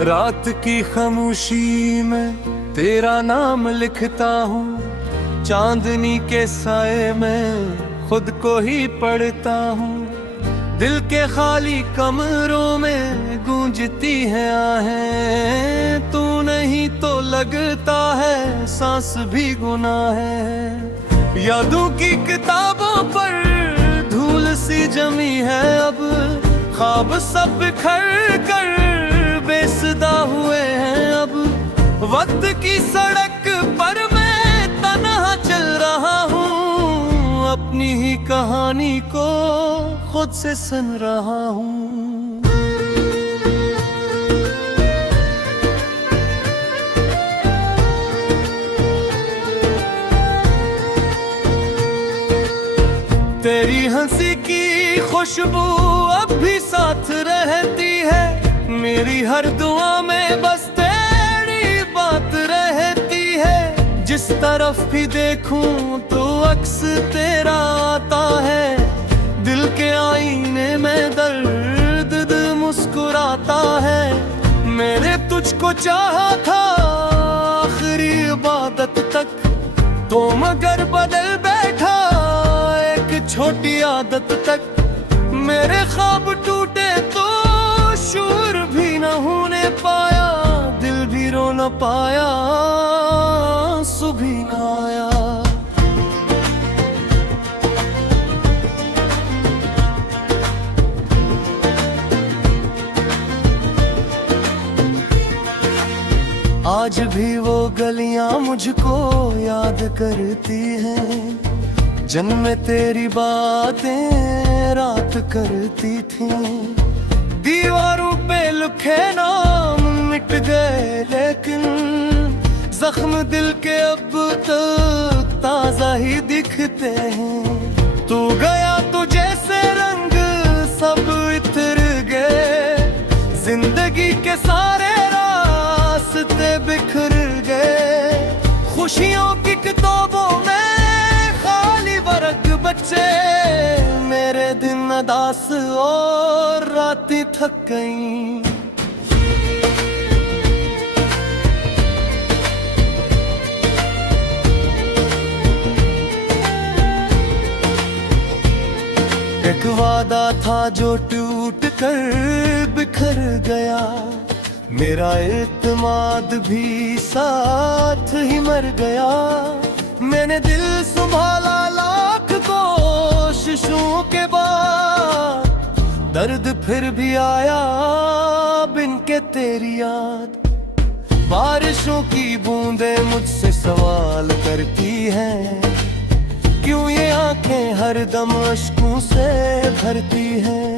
रात की खामोशी में तेरा नाम लिखता हूँ, चांदनी के साए में खुद को ही पढ़ता हूँ। दिल के खाली कमरों में गूंजती हैं आहें, तू नहीं तो लगता है सांस भी गुनाह है। यादों की किताबों पर धूल सी जमी है अब, ख्वाब सब बिखर कर बेसुदा हुए हैं अब। वक्त की सड़क पर मैं तन्हा चल रहा हूँ, अपनी ही कहानी को खुद से सुन रहा हूँ। तेरी हंसी की खुशबू अब भी साथ रहती है, मेरी हर दुआ में बस तेरी बात रहती है। जिस तरफ भी देखूं तो अक्स तेरा आता है, दिल के आईने में दर्द दिल मुस्कुराता है। मैंने तुझको चाहा था आखिरी इबादत तक, तो मगर बदल बैठा एक छोटी आदत तक। मेरे ख्वाब टूटे तो शूर भी न होने पाया, दिल भी रो न पाया, सुबह न आया। आज भी वो गलियां मुझको याद करती हैं, जन्म तेरी बातें रात करती थी। दीवारों पे लिखे नाम मिट गए लेकिन जख्म दिल के अब तक ताजा ही दिखते हैं। तू गया तो जैसे रंग सब इतर गए, जिंदगी के सारे रास्ते बिखर गए। खुशियों की किताबों में खाली वर्ग बच्चे, मेरे दिन अदास और रातें थक गईं। एक वादा था जो टूट कर बिखर गया, मेरा इत्मीनान भी साथ ही मर गया। मैंने दिल संभाला लाख कोशिशों के बाद, दर्द फिर भी आया बिन के तेरी याद। बारिशों की बूंदें मुझसे सवाल करती हैं, क्यों ये आंखें हर दम अश्कों से भरती हैं।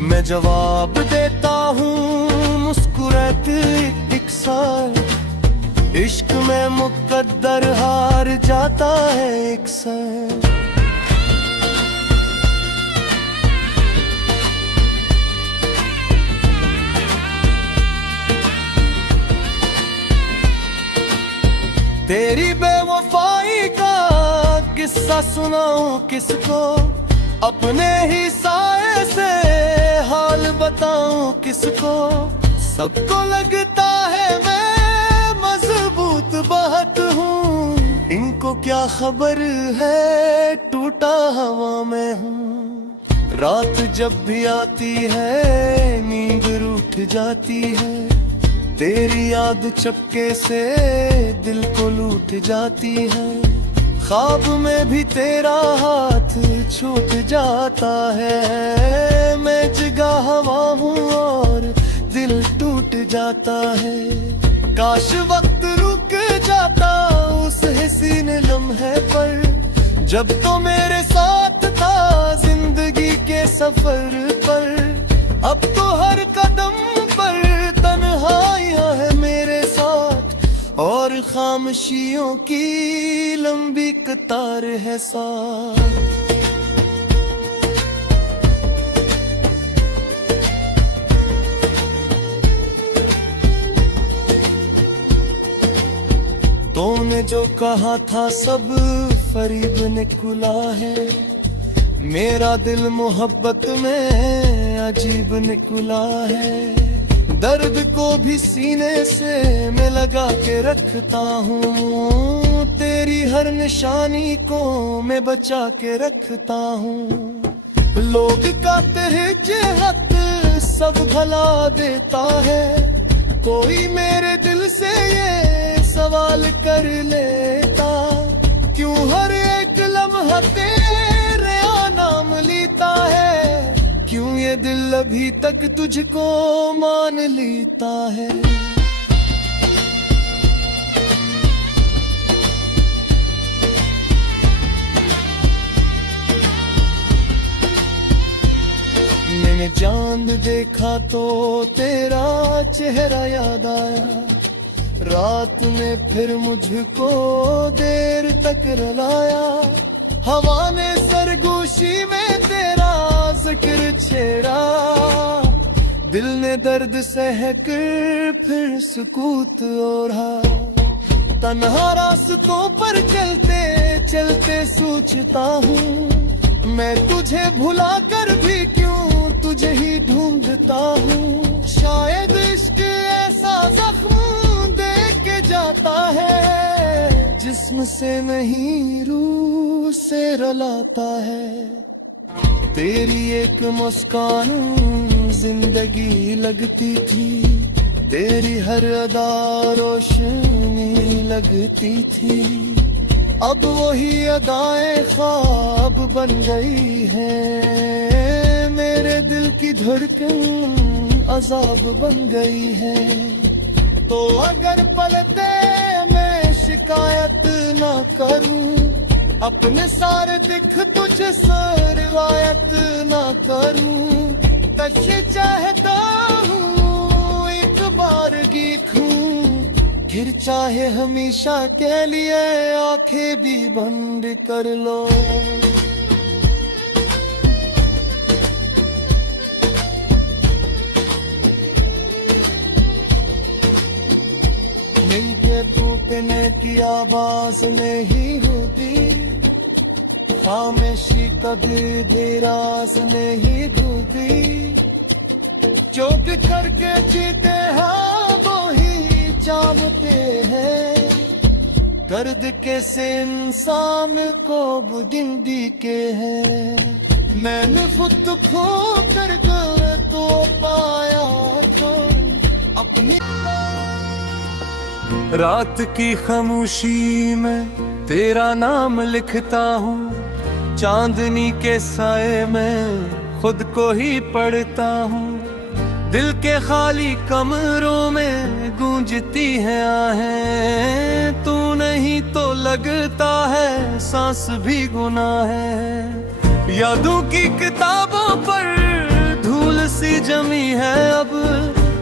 मैं जवाब देता हूँ मुस्कुराते एक साल, इश्क में मुकद्दर हार जाता है एक साल। तेरी बेवफाई का किस्सा सुनाऊं किसको, अपने ही साए से हाल बताऊं किसको। सबको लगता है मैं मजबूत बहुत हूँ, इनको क्या खबर है टूटा हवा में हूँ। रात जब भी आती है नींद रूठ जाती है, तेरी याद चपके से दिल को लूट जाती है। ख्वाब में भी तेरा हाथ छूट जाता है, मैं जगा हवा हूँ और दिल टूट जाता है। काश वक्त रुक जाता उस हसीन लम्हे पर, जब तो मेरे साथ था जिंदगी के सफर पर। अब तो हर कदम पर तन्हाइयां है मेरे साथ, और खामोशियों की लंबी कतार है साथ। तूने जो कहा था सब फरीब निकला है, मेरा दिल मोहब्बत में अजीब निकला है। दर्द को भी सीने से मैं लगा के रखता हूँ, तेरी हर निशानी को मैं बचा के रखता हूँ। लोग कहते हैं जेहत सब भला देता है, कोई मेरे दिल से ये सवाल कर लेता, क्यों हर एक लम्हा तेरे नाम लेता है, क्यों ये दिल अभी तक तुझको मान लेता है। मैंने चांद देखा तो तेरा चेहरा याद आया, रात में फिर मुझको देर तक रुलाया, हवा ने सरगोशी में तेरा जिक्र छेड़ा, दिल ने दर्द सह कर फिर सुकूत ओढ़ा। तन्हा रास्तों पर चलते चलते सोचता हूँ, मैं तुझे भुला कर भी क्यों तुझे ही ढूंढता हूँ। शायद इश्क ऐसा जख्म दे के जाता है, जिस्म से नहीं रूह से रुलाता है। तेरी एक मुस्कान जिंदगी लगती थी, तेरी हर अदा रोशनी लगती थी, अब वही अदाएं ख्वाब बन गई है, मेरे दिल की धड़कन अजाब बन गई है। तो अगर पलते मैं शिकायत ना करूं, अपने सारे दिख तुझसे रिवायत ना करूं, तुझे चाहता हूँ एक बार देखूं, फिर चाहे हमेशा के लिए आंखें भी बंद कर लो। नहीं के टूटने की आवाज नहीं होती, खामोशी कभी भी राज नहीं ढूंढती, जो भी करके जीते हैं वो ही जानते हैं, दर्द कैसे इंसान को बुदिंदी के है। मैंने खुद खो कर तो पाया तो अपनी रात की खामोशी में तेरा नाम लिखता हूँ, चांदनी के साए में खुद को ही पढ़ता हूँ, दिल के खाली कमरों में गूंजती हैं आहें, तू नहीं तो लगता है सांस भी गुनाह है। यादों की किताबों पर धूल सी जमी है अब,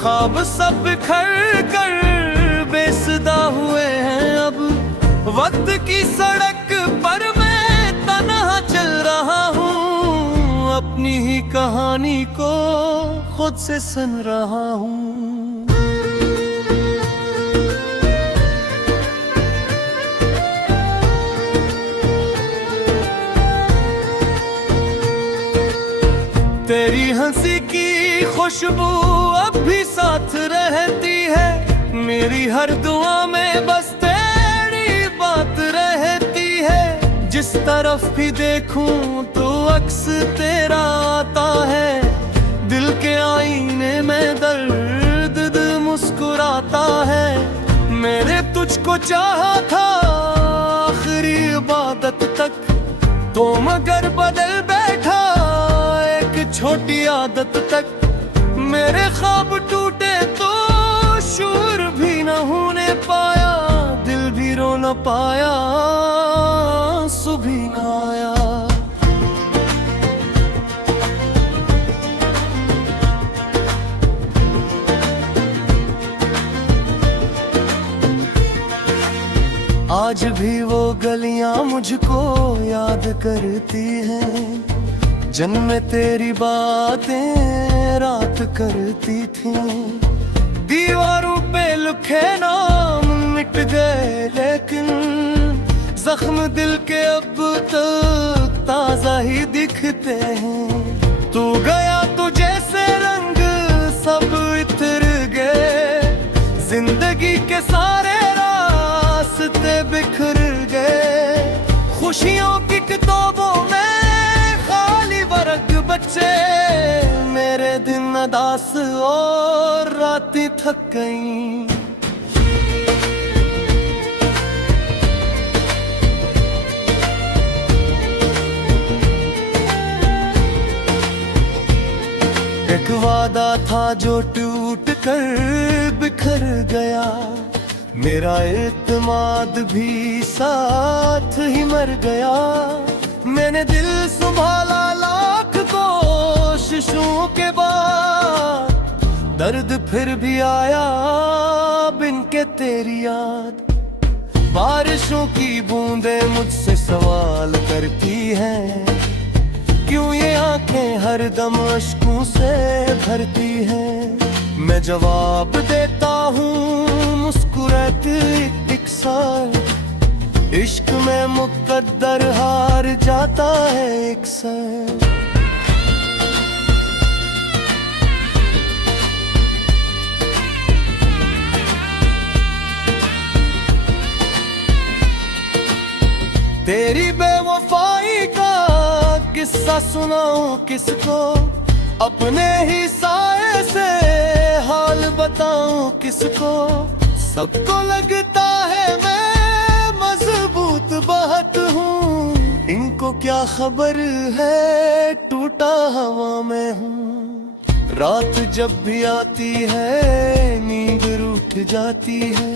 ख्वाब सब बिखर कर बेसुदा हुए हैं अब, वक्त की सड़क पर मैं तन्हा चल रहा हूँ, अपनी ही कहानी को खुद से सुन रहा हूँ। तेरी हंसी की खुशबू अब भी साथ रहती है, मेरी हर दुआ में बस तेरी बात रहती है, जिस तरफ भी देखूं तो अक्स तेरा आता है, दिल के आईने में दर्द मुस्कुराता है। मैंने तुझको चाहा था आखिरी इबादत तक, तो मगर बदल बैठा एक छोटी आदत तक, मेरे ख्वाब टूटे तो शूर भी न होने पाया, दिल भी रो न पाया, सुबह न आया। आज भी वो गलियां मुझको याद करती हैं, जन्म तेरी बातें रात करती थी, दीवारों पे लिखे नाम मिट गए लेकिन जख्म दिल के अब तक ताजा ही दिखते हैं। तू गया तो जैसे रंग सब इतर जिंदगी के सारे रास्ते बिखर गए, खुशियों की किताबों में खाली वर्ग बचे। मेरे दिन अदास और रातें थक गईं। एक वादा था जो टूट कर बिखर गया, मेरा एतमाद भी साथ ही मर गया। मैंने दिल संभाला लाख कोशिशों के बाद, दर्द फिर भी आया बिन के तेरी याद। बारिशों की बूंदें मुझसे सवाल करती हैं, क्यों ये आंखें हरदम अश्कों से भरती हैं। मैं जवाब देता हूँ मुस्कुराते एक साल, इश्क में मुकद्दर हार जाता है एक साल। तेरी बेवफाई का किस्सा सुनाऊं किसको, अपने ही साए से हाल बताऊं किसको। सबको लगता है मैं मजबूत बहुत हूँ, इनको क्या खबर है टूटा हवा में हूँ। रात जब भी आती है नींद रूठ जाती है,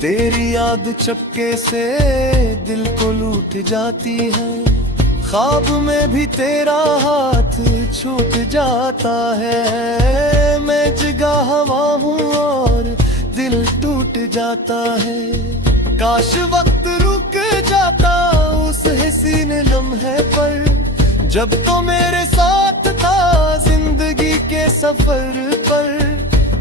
तेरी याद चपके से दिल को लूट जाती है। ख्वाब में भी तेरा हाथ छूट जाता है, मैं जगा हवा हूँ और दिल टूट जाता है। काश वक्त रुक जाता उस हसीन लम्हे पर, जब तो मेरे साथ था जिंदगी के सफर पर।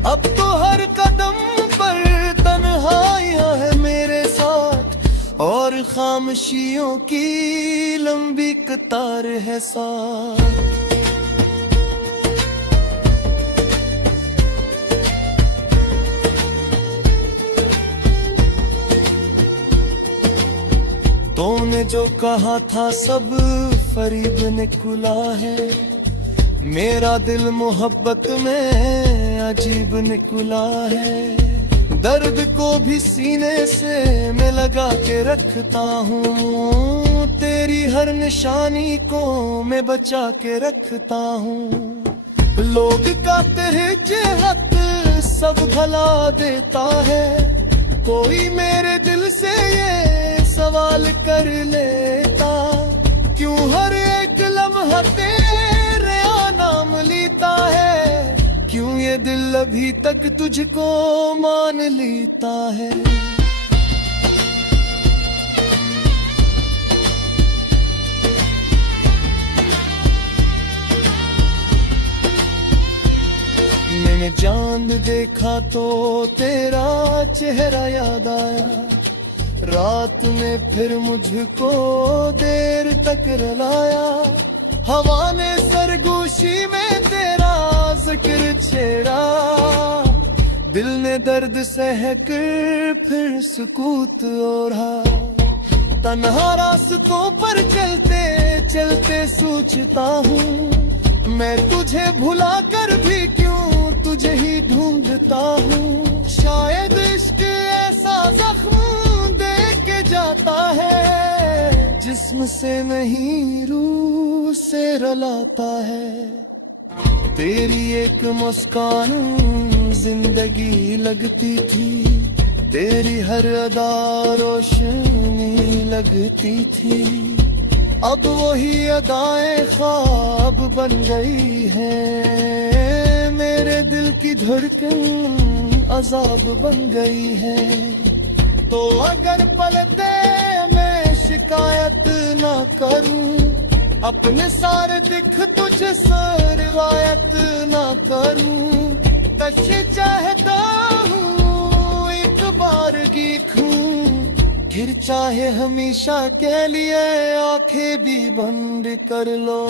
अब तो हर कदम पर तन्हाइयाँ है मेरे साथ, और खामोशियों की लंबी कतार है साथ। तूने जो कहा था सब फरीब निकला है, मेरा दिल मोहब्बत में अजीब निकला है। दर्द को भी सीने से मैं लगा के रखता हूँ, तेरी हर निशानी को मैं बचा के रखता हूँ। लोग कहते हैं जे हक सब भला देता है, कोई मेरे दिल से ये सवाल कर लेता, क्यों हर एक लम्हा तेरे नाम लेता है। क्यों ये दिल अभी तक तुझको मान लेता है। मैंने चांद देखा तो तेरा चेहरा याद आया, रात में फिर मुझको देर तक रुलाया। हवा ने सरगोशी में तेरा जिक्र छेड़ा, दिल ने दर्द सहकर फिर सुकूत ओढ़ा। तन्हा रास्तों पर चलते चलते सोचता हूँ, मैं तुझे भुला कर भी क्यों तुझे ही ढूंढता हूँ। शायद इश्क ऐसा जख्म दे के जाता है, जिस्म से नहीं रूह से रुलाता है। तेरी एक मुस्कान जिंदगी लगती थी, तेरी हर अदा रोशनी लगती थी। अब वही अदाएं ख्वाब बन गई है, मेरे दिल की धड़कन अजाब बन गई है। तो अगर पलते मैं शिकायत ना करूं, अपने सारे दिख तुझसे रिवायत ना करूं। कच्चे चाहता हूँ एक बार गीखूं, फिर चाहे हमेशा के लिए आंखें भी बंद कर लो।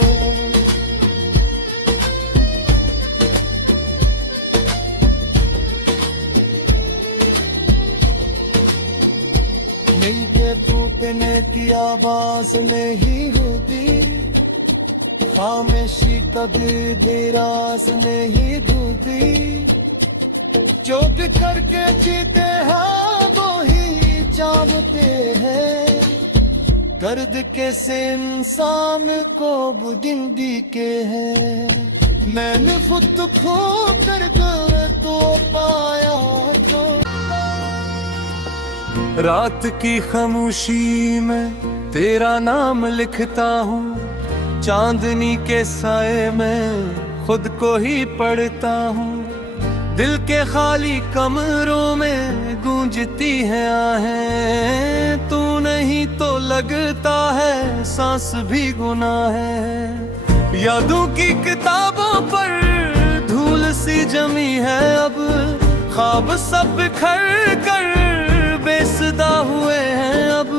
लगने की आवाज नहीं होती, खामोशी कभी भी राज नहीं ढूंढती। जो बिखर के जीते हैं वो ही जानते हैं, दर्द कैसे इंसान को बुदिंदी के है। मैंने खुद खो कर तो पाया तो रात की खामोशी में तेरा नाम लिखता हूँ, चांदनी के साए में खुद को ही पढ़ता हूँ। दिल के खाली कमरों में गूंजती हैं आहें, तू नहीं तो लगता है सांस भी गुनाह है। यादों की किताबों पर धूल सी जमी है अब, ख्वाब सब बिखर कर बेसुदा हुए हैं अब।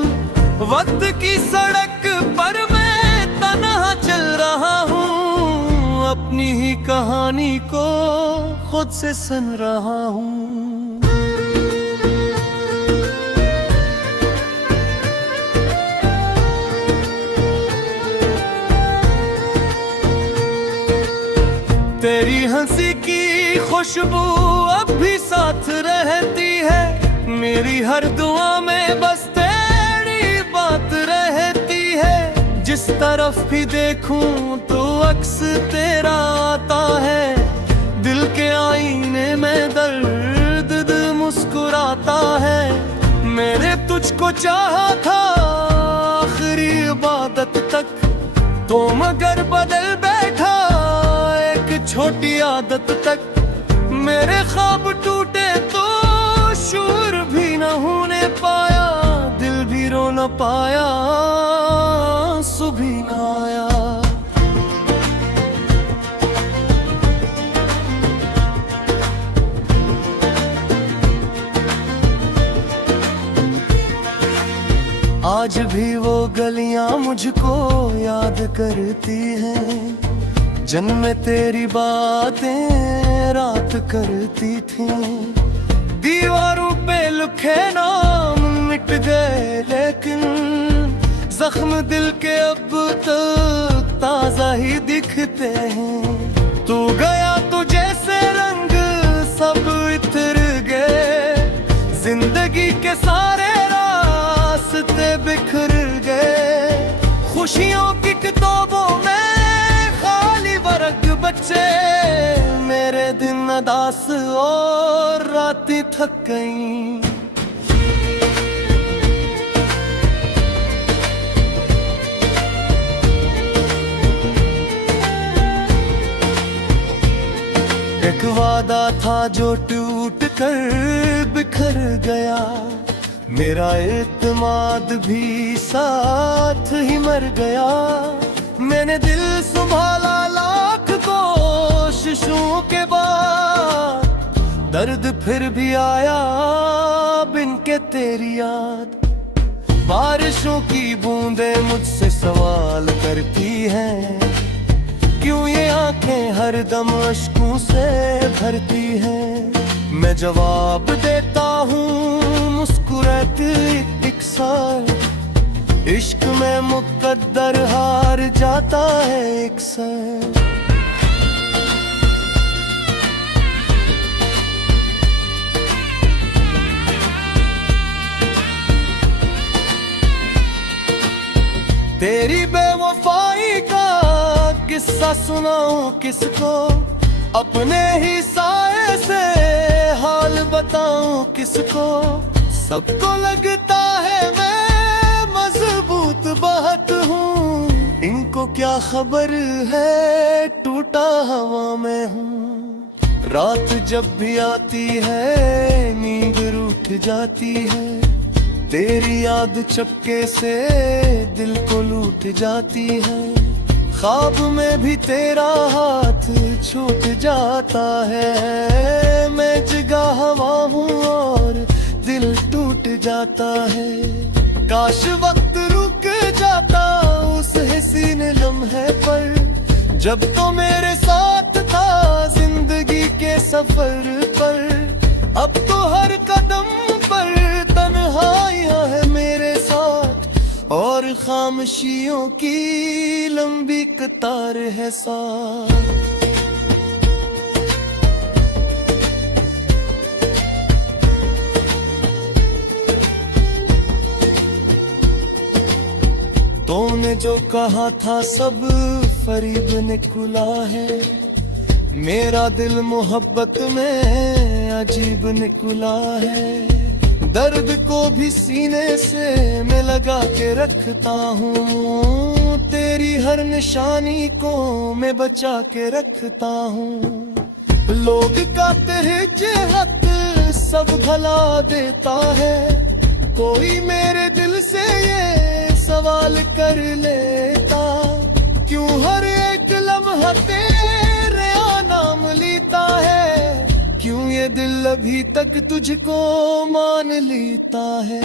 वक्त की सड़क पर मैं तन्हा चल रहा हूँ, अपनी ही कहानी को खुद से सुन रहा हूँ। तेरी हंसी की खुशबू अब भी साथ रहती है, मेरी हर दुआ में बस तेरी बात रहती है। जिस तरफ भी देखूं तो अक्स तेरा आता है, दिल के आईने में दर्द मुस्कुराता है। मैंने तुझको चाहा था आखिरी इबादत तक, तो मगर बदल बैठा एक छोटी आदत तक। मेरे ख्वाब टूटे तो शूर भी न होने पाया, दिल भी रो न पाया, सुबह न आया। आज भी वो गलियां मुझको याद करती हैं, जन्म तेरी बातें रात करती थी। दीवारों पे लिखे नाम मिट गए लेकिन जख्म दिल के अब तक ताजा ही दिखते हैं। तू गया तो जैसे रंग सब इतर गए, जिंदगी के सारे रास्ते बिखर गए। खुशियों की किताबों में खाली वर्ग बचे, मेरे दिन अदास और रातें थक गईं। एक वादा था जो टूट कर बिखर गया, मेरा एतमाद भी साथ ही मर गया। मैंने दिल संभाला लाख कोशिशों के बाद, दर्द फिर भी आया बिन के तेरी याद। बारिशों की बूंदें मुझसे सवाल करती हैं, क्यों ये आंखें हरदम अश्कों से भरती हैं। मैं जवाब देता हूँ मुस्कुराते एक साल, इश्क में मुकद्दर हार जाता है एक साल। तेरी बेवफाई का किस्सा सुनाऊं किसको, अपने ही साए से हाल बताऊं किसको। सबको लगता है मैं मजबूत बहुत हूँ, इनको क्या खबर है टूटा हवा में हूँ। रात जब भी आती है नींद रूठ जाती है, तेरी याद चपके से दिल को लूट जाती है। ख्वाब में भी तेरा हाथ छूट जाता है, मैं जगा हवा हूँ और दिल टूट जाता है। काश वक्त रुक जाता उस हसीन लम्हे पर, जब तो मेरे साथ था जिंदगी के सफर पर। अब तो हर कदम पर तन्हाइयां है मेरे साथ, खामोशियों की लंबी कतार है साथ। तूने जो कहा था सब फरीब निकला है, मेरा दिल मोहब्बत में अजीब निकला है। दर्द को भी सीने से मैं लगा के रखता हूँ, तेरी हर निशानी को मैं बचा के रखता हूँ। लोग कहते हैं जेहत सब भला देता है, कोई मेरे दिल से ये सवाल कर लेता, क्यों हर एक लम्हा तेरे नाम लेता है, क्यों ये दिल अभी तक तुझको मान लेता है।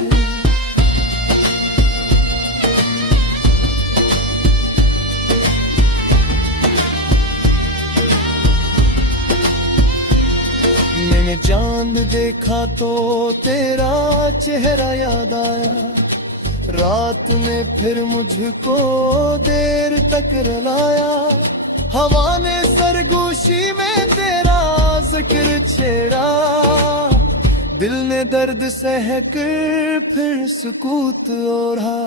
मैंने चांद देखा तो तेरा चेहरा याद आया, रात में फिर मुझको देर तक रुलाया। हवा ने सरगोशी में तेरा जिक्र छेड़ा, दिल ने दर्द सह कर फिर सुकूत ओढ़ा।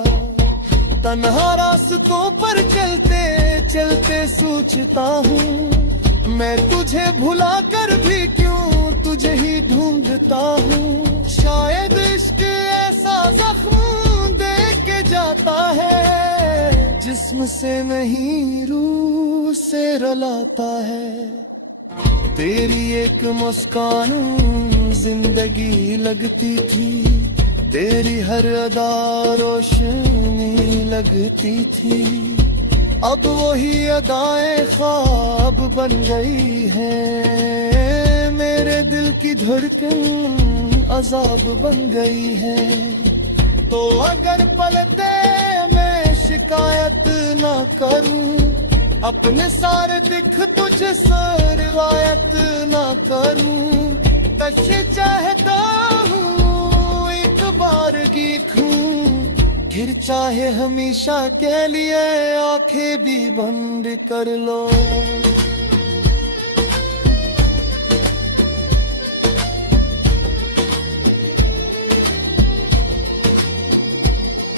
तन्हा रास्तों पर चलते चलते सोचता हूँ, मैं तुझे भुला कर भी क्यों तुझे ही ढूंढता हूँ। शायद इश्क ऐसा जख्म दे के जाता है, जिस्म से नहीं रूह से रुलाता है। तेरी एक मुस्कान जिंदगी लगती थी, तेरी हर अदा रोशनी लगती थी। अब वही अदाएं ख्वाब बन गई है, मेरे दिल की धड़कन अजाब बन गई है। तो अगर पलते मैं शिकायत ना करूं, अपने सारे दिख तुझसे रिवायत ना करूं, तझे चाहता हूँ एक बार गीखूं, फिर चाहे हमेशा के लिए आंखें भी बंद कर लो।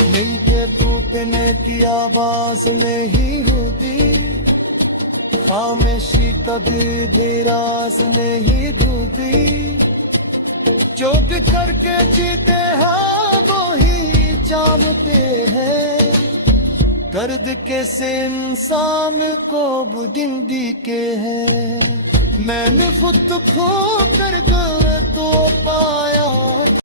नहीं के टूटने की आवाज नहीं होती, खामोशी कभी देराज नहीं ढूंढती। जो भी करके जीते हैं वो ही जानते हैं, दर्द कैसे इंसान को बुदिंदी के है। मैंने खुद खो कर तो पाया